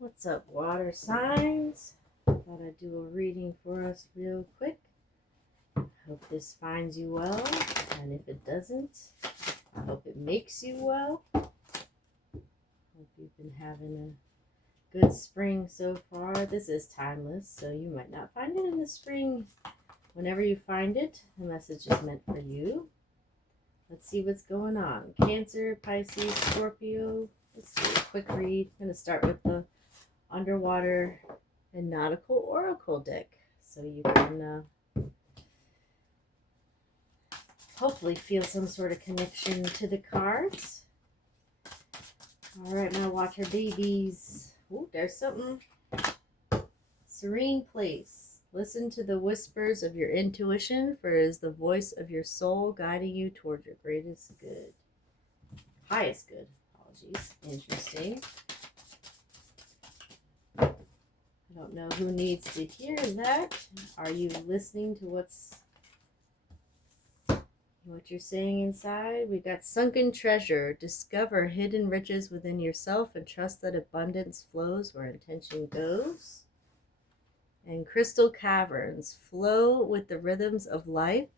What's up, water signs? Thought I'd do a reading for us real quick. Hope this finds you well, and if it doesn't, I hope it makes you well. Hope you've been having a good spring so far. This is timeless, so you might not find it in the spring. Whenever you find it, the message is meant for you. Let's see what's going on. Cancer, Pisces, Scorpio. Let's do a quick read. I'm going to start with the underwater and nautical oracle deck, so you can hopefully feel some sort of connection to the cards. All right, my water babies. Oh, there's something. Serene place. Listen to the whispers of your intuition, for it is the voice of your soul guiding you toward your greatest good. Highest good. Apologies. Interesting. I don't know who needs to hear that. Are you listening to what you're saying inside? We got sunken treasure. Discover hidden riches within yourself and trust that abundance flows where intention goes. And crystal caverns. Flow with the rhythms of life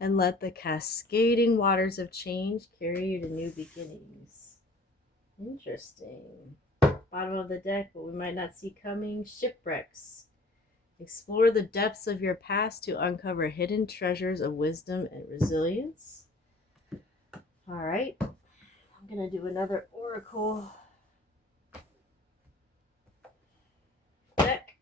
and let the cascading waters of change carry you to new beginnings. Interesting. Bottom of the deck, what we might not see coming. Shipwrecks. Explore the depths of your past to uncover hidden treasures of wisdom and resilience. All right. I'm going to do another oracle deck.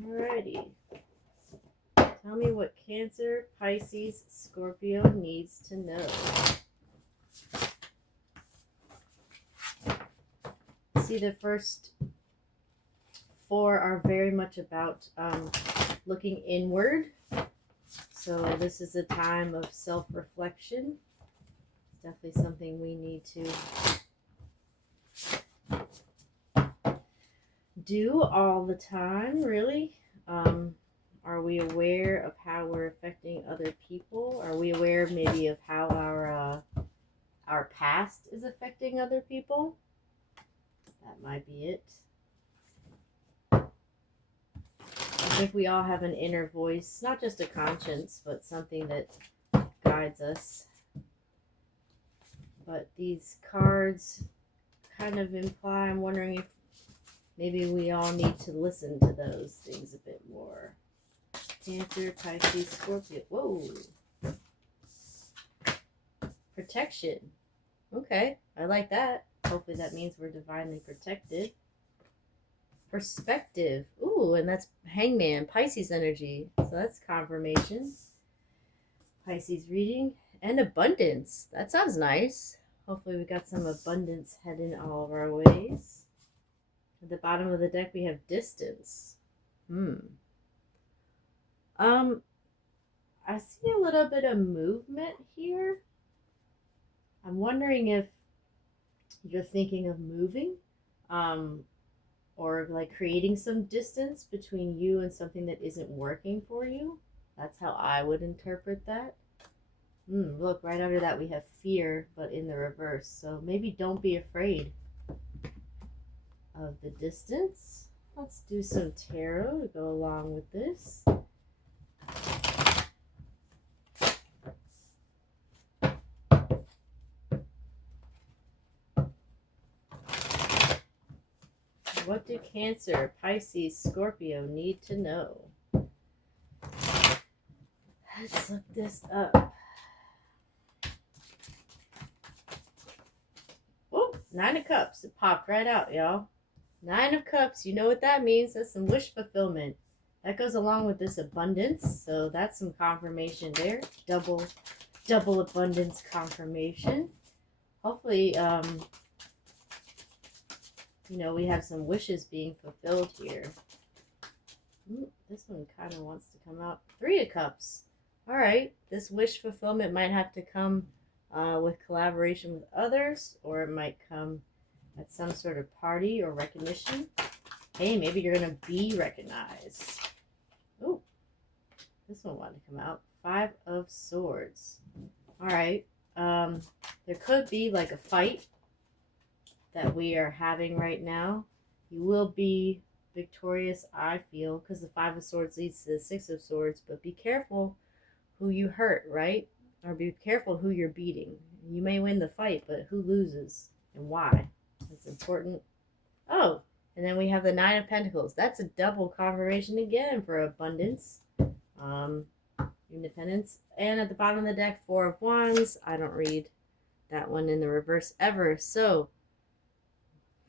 Alrighty. Tell me what Cancer, Pisces, Scorpio needs to know. See, the first four are very much about looking inward. So this is a time of self-reflection. It's definitely something we need to do all the time, really. Are we aware of how we're affecting other people? Are we aware maybe of how our past is affecting other people? That might be it. I think we all have an inner voice, not just a conscience, but something that guides us. But these cards kind of imply, I'm wondering if maybe we all need to listen to those things a bit more. Cancer, Pisces, Scorpio. Whoa. Protection. Okay, I like that. Hopefully that means we're divinely protected. Perspective. Ooh, and that's Hangman, Pisces energy. So that's confirmation. Pisces reading. And abundance. That sounds nice. Hopefully we got some abundance heading all of our ways. At the bottom of the deck we have distance. I see a little bit of movement here. I'm wondering if you're thinking of moving, or like creating some distance between you and something that isn't working for you. That's how I would interpret that. Look, right under that we have fear, but in the reverse. So maybe don't be afraid of the distance. Let's do some tarot to go along with this. What do Cancer, Pisces, Scorpio need to know? Let's look this up. Oh, 9 of Cups. It popped right out, y'all. 9 of Cups. You know what that means. That's some wish fulfillment. That goes along with this abundance. So that's some confirmation there. Double abundance confirmation. Hopefully, we have some wishes being fulfilled here. This one kind of wants to come out. 3 of Cups. All right. This wish fulfillment might have to come with collaboration with others, or it might come at some sort of party or recognition. Hey, maybe you're going to be recognized. Oh, this one wanted to come out. 5 of Swords. All right. There could be like a fight that we are having right now. You will be victorious, I feel, because the Five of Swords leads to the Six of Swords, but be careful who you hurt, right? Or be careful who you're beating. You may win the fight, but who loses and why? That's important. Oh, and then we have the Nine of Pentacles. That's a double confirmation again for abundance, um, independence. And at the bottom of the deck, Four of Wands. I don't read that one in the reverse ever. So,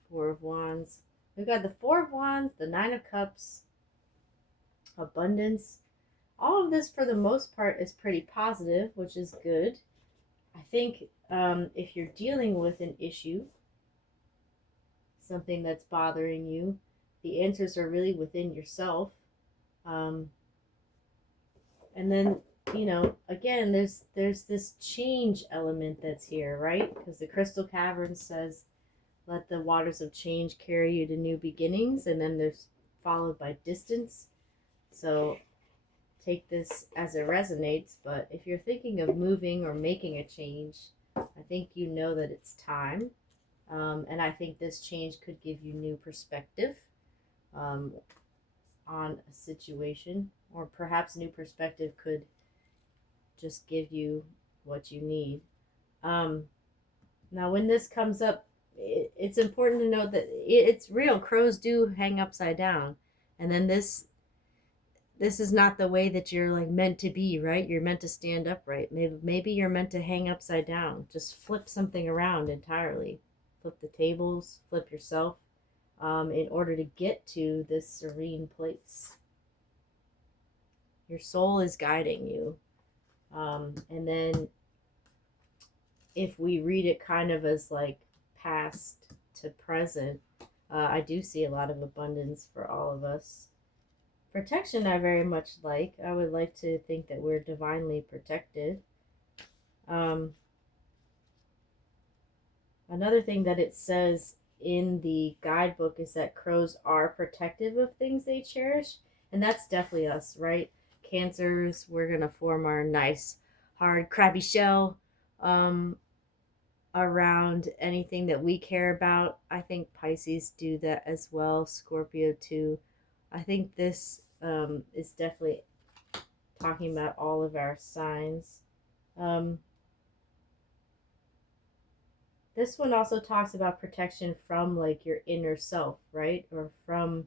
Four of Wands. We've got the Four of Wands, the Nine of Cups, abundance. All of this, for the most part, is pretty positive, which is good. I think if you're dealing with an issue, something that's bothering you, the answers are really within yourself. And then, again, there's this change element that's here, right? Because the Crystal Cavern says, let the waters of change carry you to new beginnings, and then there's followed by distance. So take this as it resonates, but if you're thinking of moving or making a change, I think you know that it's time. And I think this change could give you new perspective on a situation, or perhaps new perspective could just give you what you need. Now, when this comes up, it's important to note that it's real. Crows do hang upside down. And then this is not the way that you're like meant to be, right? You're meant to stand upright. Maybe you're meant to hang upside down. Just flip something around entirely. Flip the tables, flip yourself, in order to get to this serene place. Your soul is guiding you. And then if we read it kind of as like past to present, I do see a lot of abundance for all of us. Protection I very much like. I would like to think that we're divinely protected. Another thing that it says in the guidebook is that crows are protective of things they cherish. And that's definitely us, right? Cancers, we're going to form our nice, hard, crabby shell around anything that we care about. I think Pisces do that as well. Scorpio too. I think this is definitely talking about all of our signs. This one also talks about protection from like your inner self, right? Or from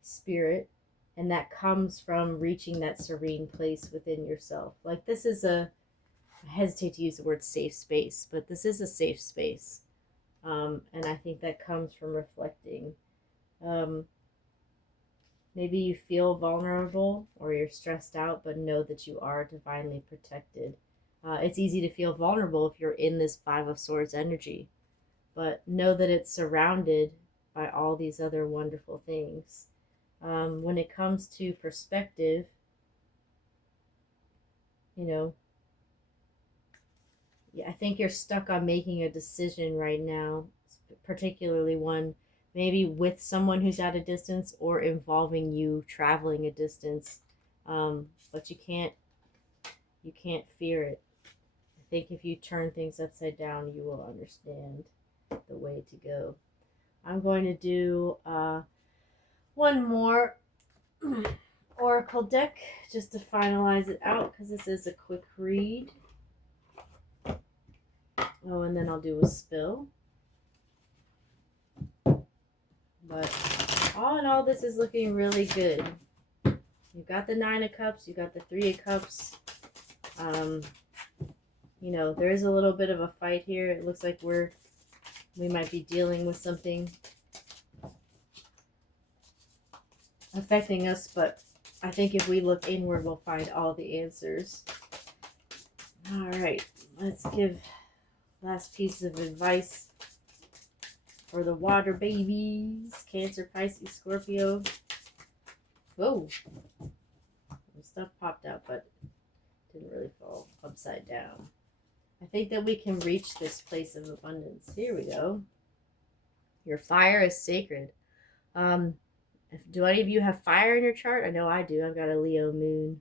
spirit. And that comes from reaching that serene place within yourself. Like this is I hesitate to use the word safe space, but this is a safe space. And I think that comes from reflecting. Maybe you feel vulnerable or you're stressed out, but know that you are divinely protected. It's easy to feel vulnerable if you're in this Five of Swords energy, but know that it's surrounded by all these other wonderful things. When it comes to perspective, I think you're stuck on making a decision right now, particularly one maybe with someone who's at a distance or involving you traveling a distance. But you can't fear it. I think if you turn things upside down, you will understand the way to go. I'm going to do one more oracle deck just to finalize it out, because this is a quick read. Oh, and then I'll do a spill. But all in all, this is looking really good. You've got the Nine of Cups, you've got the Three of Cups. There is a little bit of a fight here. It looks like we might be dealing with something affecting us, but I think if we look inward, we'll find all the answers. All right, let's give last piece of advice for the water babies. Cancer, Pisces, Scorpio. Whoa. Some stuff popped out, but didn't really fall upside down. I think that we can reach this place of abundance. Here we go. Your fire is sacred. Do any of you have fire in your chart? I know I do. I've got a Leo moon.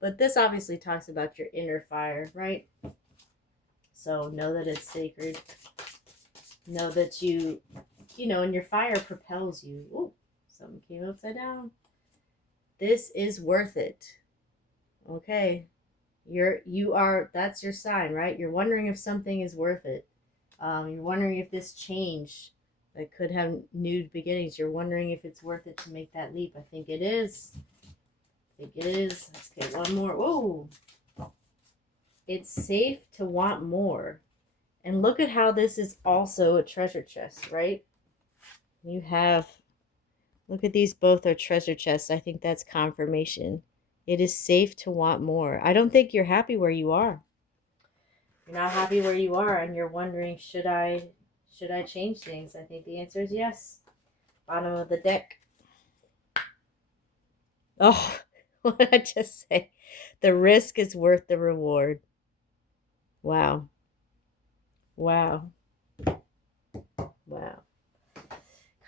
But this obviously talks about your inner fire, right? So know that it's sacred. Know that and your fire propels you. Ooh, something came upside down. This is worth it. Okay. That's your sign, right? You're wondering if something is worth it. You're wondering if this change that could have new beginnings, you're wondering if it's worth it to make that leap. I think it is. Let's get one more. Whoa. It's safe to want more. And look at how this is also a treasure chest, right? Look at these, both are treasure chests. I think that's confirmation. It is safe to want more. I don't think you're happy where you are. You're not happy where you are, and you're wondering, should I change things? I think the answer is yes. Bottom of the deck. Oh, what did I just say? The risk is worth the reward. Wow. Wow. Wow.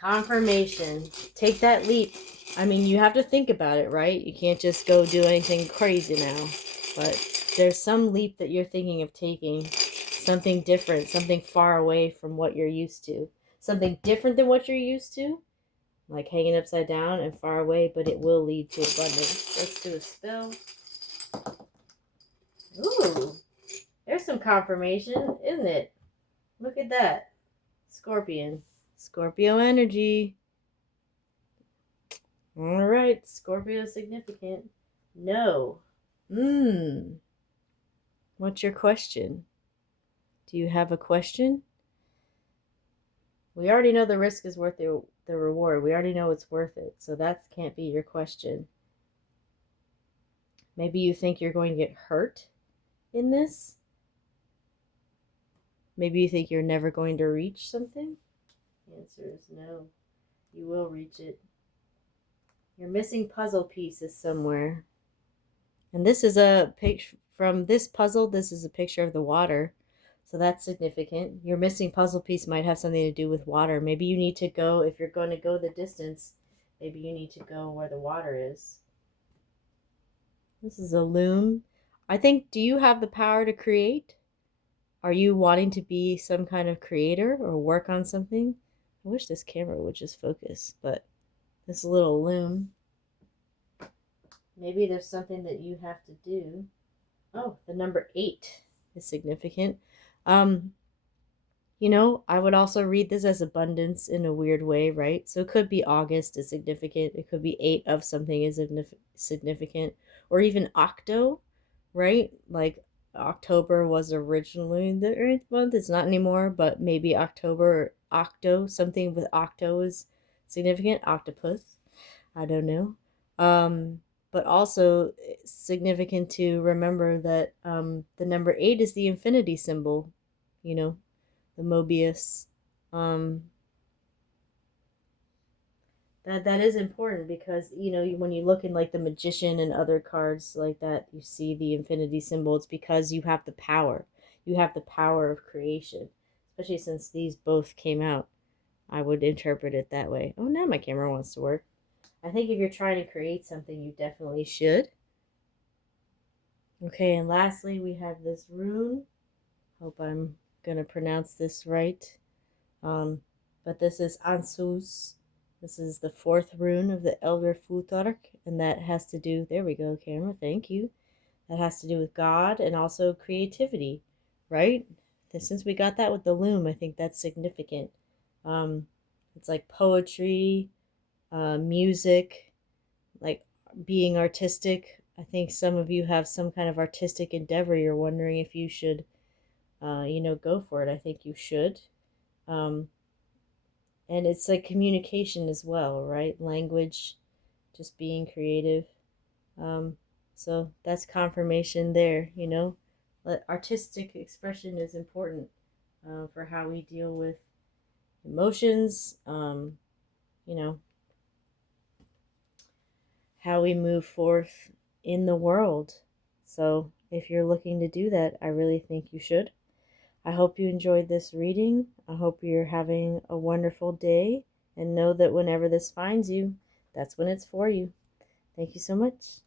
Confirmation. Take that leap. I mean, you have to think about it, right? You can't just go do anything crazy now. But there's some leap that you're thinking of taking. Something different, something far away from what you're used to. Something different than what you're used to. Like hanging upside down and far away, but it will lead to abundance. Let's do a spill. Ooh, there's some confirmation, isn't it? Look at that. Scorpion. Scorpio energy. All right, Scorpio significant. No. What's your question? Do you have a question? We already know the risk is worth the reward. We already know it's worth it. So that can't be your question. Maybe you think you're going to get hurt in this. Maybe you think you're never going to reach something. The answer is no. You will reach it. Your missing puzzle piece is somewhere. And this is a picture from this puzzle. This is a picture of the water. So that's significant. Your missing puzzle piece might have something to do with water. Maybe you need to go, if you're going to go the distance, maybe you need to go where the water is. This is a loom. I think, do you have the power to create? Are you wanting to be some kind of creator or work on something? I wish this camera would just focus, but this little loom. Maybe there's something that you have to do. Oh, the number 8 is significant. I would also read this as abundance in a weird way, right? So it could be August is significant. It could be 8 of something is significant. Or even octo, right? Like October was originally the 8th month. It's not anymore, but maybe October or octo, something with octo is significant. Octopus. I don't know. But also significant to remember that the number 8 is the infinity symbol, the Mobius. That is important because when you look in like the Magician and other cards like that, you see the infinity symbol. It's because you have the power. You have the power of creation, especially since these both came out. I would interpret it that way. Oh, now my camera wants to work. I think if you're trying to create something, you definitely should. Okay, and lastly, we have this rune. Hope I'm going to pronounce this right. But this is Ansus. This is the 4th rune of the Elder Futhark, and that has to do, there we go, camera, thank you. That has to do with God and also creativity, right? Since we got that with the loom, I think that's significant. It's like poetry, music, like being artistic. I think some of you have some kind of artistic endeavor. You're wondering if you should, go for it. I think you should. And it's like communication as well, right? Language, just being creative. So that's confirmation there, Artistic expression is important for how we deal with emotions, how we move forth in the world. So if you're looking to do that, I really think you should. I hope you enjoyed this reading. I hope you're having a wonderful day, and know that whenever this finds you, that's when it's for you. Thank you so much.